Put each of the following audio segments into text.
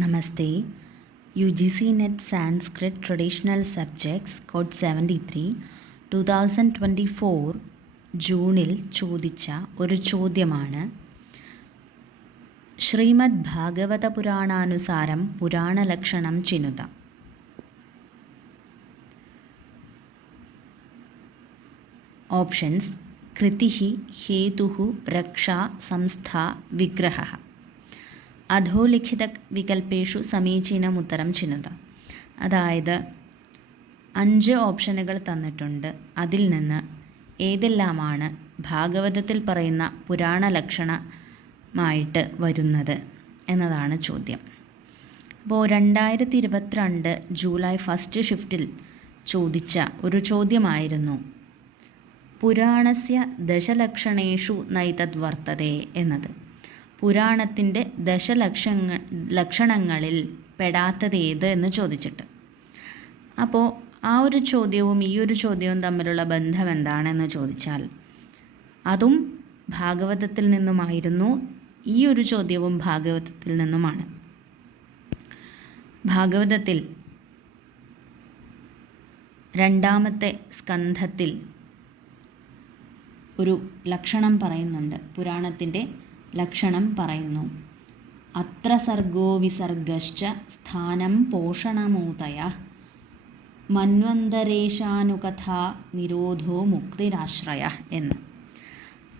നമസ്തേ. UGC NET Sanskrit Traditional Subjects Code 73 2024 ജൂണിൽ ചോദിച്ച ഒരു ചോദ്യമാണ്. ശ്രീമദ് ഭാഗവത പുരാണാനുസാരം പുരാണലക്ഷണം ചിനുത. ഓപ്ഷൻസ്: കൃതിഃ, ഹേതുഃ, രക്ഷാ, സംസ്ഥാ, വിഗ്രഹഃ. അധോലിഖിത വികൽപ്പേഷു സമീചീനം ഉത്തരം ചിനുത. അതായത് 5 ഓപ്ഷനുകൾ തന്നിട്ടുണ്ട്. അതിൽ നിന്ന് ഏതെല്ലാമാണ് ഭാഗവതത്തിൽ പറയുന്ന പുരാണ ലക്ഷണമായിട്ട് വരുന്നത് എന്നതാണ് ചോദ്യം. അപ്പോൾ 2022 ജൂലൈ ഫസ്റ്റ് ഷിഫ്റ്റിൽ ചോദിച്ച ഒരു ചോദ്യമായിരുന്നു പുരാണസ്യ ദശലക്ഷണേഷു നൈതദ് വർത്തതേ എന്നത്. പുരാണത്തിൻ്റെ ലക്ഷണങ്ങളിൽ പെടാത്തതേത് എന്ന് ചോദിച്ചിട്ട്. അപ്പോൾ ആ ഒരു ചോദ്യവും ഈ ഒരു ചോദ്യവും തമ്മിലുള്ള ബന്ധം എന്താണെന്ന് ചോദിച്ചാൽ അതും ഭാഗവതത്തിൽ നിന്നുമായിരുന്നു. ഈ ഒരു ചോദ്യവും ഭാഗവതത്തിൽ നിന്നുമാണ്. ഭാഗവതത്തിൽ 2-ാമത്തെ സ്കന്ധത്തിൽ ഒരു ലക്ഷണം പറയുന്നുണ്ട്. പുരാണത്തിൻ്റെ ലക്ഷണം പറയുന്നു. അത്ര സർഗോ വിസർഗശ്ച സ്ഥാനം പോഷണമൂതയ മന്വന്തരേശാനുകഥാ നിരോധോ മുക്തിരാശ്രയ എന്ന്.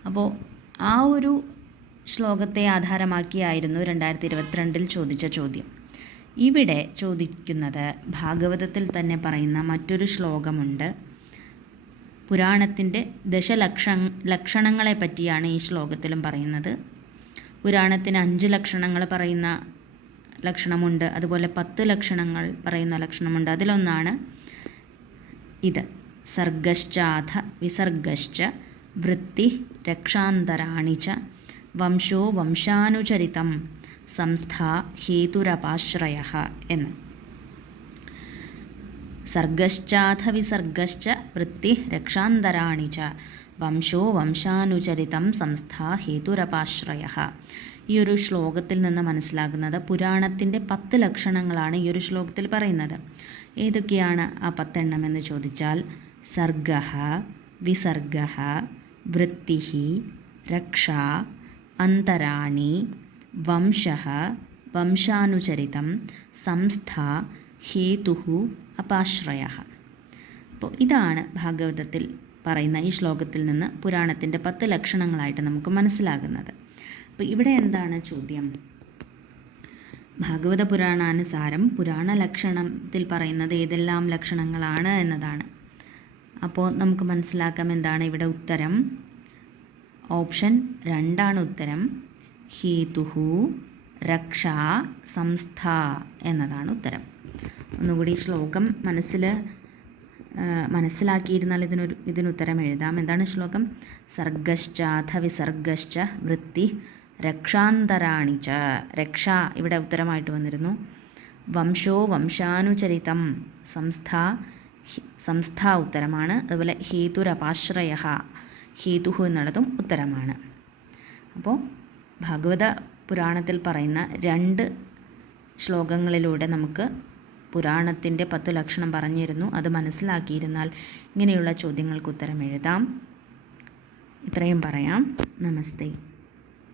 അപ്പോൾ ആ ഒരു ശ്ലോകത്തെ ആധാരമാക്കിയായിരുന്നു 2022 ചോദിച്ച ചോദ്യം. ഇവിടെ ചോദിക്കുന്നത് ഭാഗവതത്തിൽ തന്നെ പറയുന്ന മറ്റൊരു ശ്ലോകമുണ്ട്. പുരാണത്തിൻ്റെ ലക്ഷണങ്ങളെ പറ്റിയാണ് ഈ ശ്ലോകത്തിലും പറയുന്നത്. പുരാണത്തിന് 5 ലക്ഷണങ്ങൾ പറയുന്ന ലക്ഷണമുണ്ട്, അതുപോലെ 10 ലക്ഷണങ്ങൾ പറയുന്ന ലക്ഷണമുണ്ട്. അതിലൊന്നാണ് ഇത്. സർഗശ്ചാധ വിസർഗശ്ച വൃത്തി രക്ഷാന്തരാണി ച വംശോ വംശാനുചരിതം സംസ്ഥാ ഹേതുരപാശ്രയഃ എന്ന്. സർഗശ്ചാധ വിസർഗശ്ച വൃത്തി രക്ഷാന്തരാണി ച വംശോ വംശാനുചരിതം സംസ്ഥാ ഹേതുരപാശ്രയഃ. ഈ ഒരു ശ്ലോകത്തിൽ നിന്ന് മനസ്സിലാകുന്നത് പുരാണത്തിൻ്റെ 10 ലക്ഷണങ്ങളാണ് ഈ ഒരു ശ്ലോകത്തിൽ പറയുന്നത്. ഏതൊക്കെയാണ് ആ 10 എണ്ണം എന്ന് ചോദിച്ചാൽ സർഗഃ, വിസർഗഃ, വൃത്തിഃ, രക്ഷാ, അന്തരാണി, വംശഃ, വംശാനുചരിതം, സംസ്ഥാ, ഹേതുഃ, അപാശ്രയഃ. അപ്പോൾ ഇതാണ് ഭാഗവതത്തിൽ പറയുന്ന ഈ ശ്ലോകത്തിൽ നിന്ന് പുരാണത്തിൻ്റെ 10 ലക്ഷണങ്ങളായിട്ട് നമുക്ക് മനസ്സിലാകുന്നത്. അപ്പോൾ ഇവിടെ എന്താണ് ചോദ്യം? ഭാഗവത പുരാണാനുസാരം പുരാണ ലക്ഷണത്തിൽ പറയുന്നത് ഏതെല്ലാം ലക്ഷണങ്ങളാണ് എന്നതാണ്. അപ്പോൾ നമുക്ക് മനസ്സിലാക്കാം എന്താണ് ഇവിടെ ഉത്തരം. ഓപ്ഷൻ 2 ഉത്തരം. ഹേതുഃ, രക്ഷാ, സംസ്ഥാ എന്നതാണ് ഉത്തരം. ഒന്നുകൂടി ശ്ലോകം മനസ്സിലാക്കിയിരുന്നാൽ ഇതിനുത്തരം എഴുതാം. എന്താണ് ശ്ലോകം? സർഗശ്ചാധ വിസർഗശ്ച വൃത്തി രക്ഷാന്തരാണി ച. രക്ഷ ഇവിടെ ഉത്തരമായിട്ട് വന്നിരുന്നു. വംശോ വംശാനുചരിതം സംസ്ഥാ ഉത്തരമാണ്. അതുപോലെ ഹേതുരപാശ്രയഃ ഹേതുഃ എന്നുള്ളതും ഉത്തരമാണ്. അപ്പോൾ ഭാഗവത പുരാണത്തിൽ പറയുന്ന 2 ശ്ലോകങ്ങളിലൂടെ നമുക്ക് പുരാണത്തിൻ്റെ 10 ലക്ഷണം പറഞ്ഞിരുന്നു. അത് മനസ്സിലാക്കിയിരുന്നാൽ ഇങ്ങനെയുള്ള ചോദ്യങ്ങൾക്ക് ഉത്തരം എഴുതാം. ഇത്രയും പറയാം. നമസ്തേ.